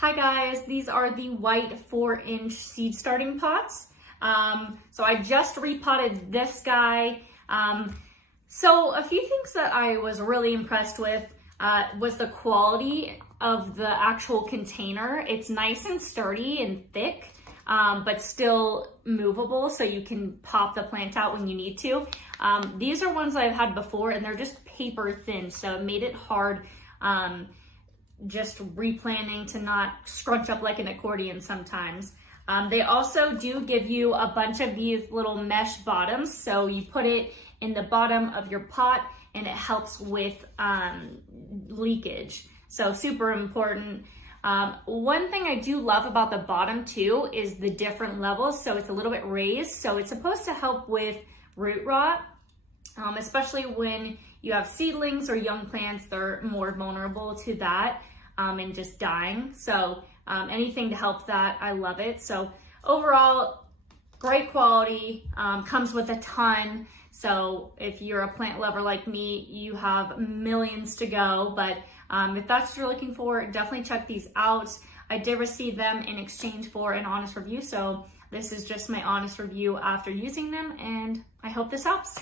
Hi guys, these are the white 4-inch seed starting pots. So I just repotted this guy. So a few things that I was really impressed with was the quality of the actual container. It's nice and sturdy and thick, but still movable, so you can pop the plant out when you need to. These are ones I've had before and they're just paper thin, so it made it hard just replanting to not scrunch up like an accordion sometimes. They also do give you a bunch of these little mesh bottoms, so you put it in the bottom of your pot and it helps with leakage, so super important. One thing I do love about the bottom too is the different levels, so it's a little bit raised, so it's supposed to help with root rot, especially when you have seedlings or young plants. They're more vulnerable to that and just dying. So anything to help that, I love it. So overall, great quality, comes with a ton. So if you're a plant lover like me, you have millions to go. But if that's what you're looking for, definitely check these out. I did receive them in exchange for an honest review. So this is just my honest review after using them, and I hope this helps.